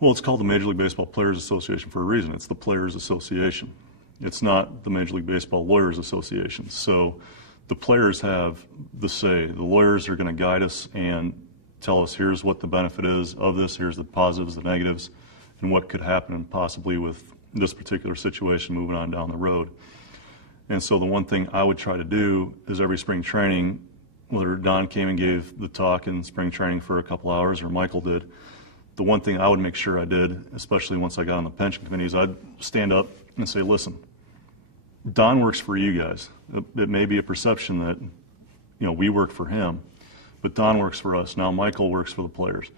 Well, it's called the Major League Baseball Players Association for a reason. It's the Players Association. It's not the Major League Baseball Lawyers Association. So the players have the say. The lawyers are going to guide us and tell us here's what the benefit is of this, here's the positives, the negatives, and what could happen possibly with this particular situation moving on down the road. And so the one thing I would try to do is every spring training, whether Don came and gave the talk in spring training for a couple hours or Michael did, the one thing I would make sure I did, especially once I got on the pension committee, is I'd stand up and say, listen, Don works for you guys. It may be a perception that, we work for him, but Don works for us. Now Michael works for the players.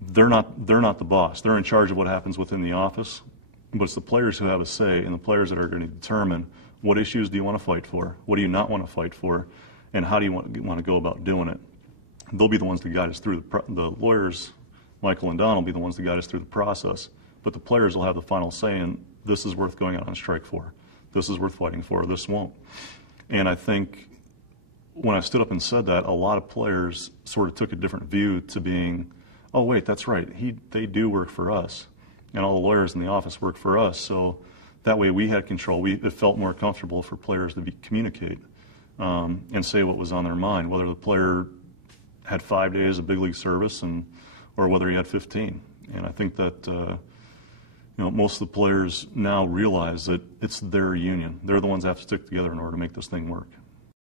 They're not the boss. They're in charge of what happens within the office, but it's the players who have a say, and the players that are going to determine what issues do you want to fight for, what do you not want to fight for, and how do you want to go about doing it. They'll be the ones to guide us through the lawyers. Michael and Don will be the ones to guide us through the process, but the players will have the final say in this is worth going out on strike for, this is worth fighting for, this won't. And I think when I stood up and said that, a lot of players sort of took a different view to being, oh wait, that's right, they do work for us, and all the lawyers in the office work for us, so that way we had control. It felt more comfortable for players to communicate and say what was on their mind, whether the player had 5 days of big league service or whether he had 15. And I think that most of the players now realize that it's their union. They're the ones that have to stick together in order to make this thing work.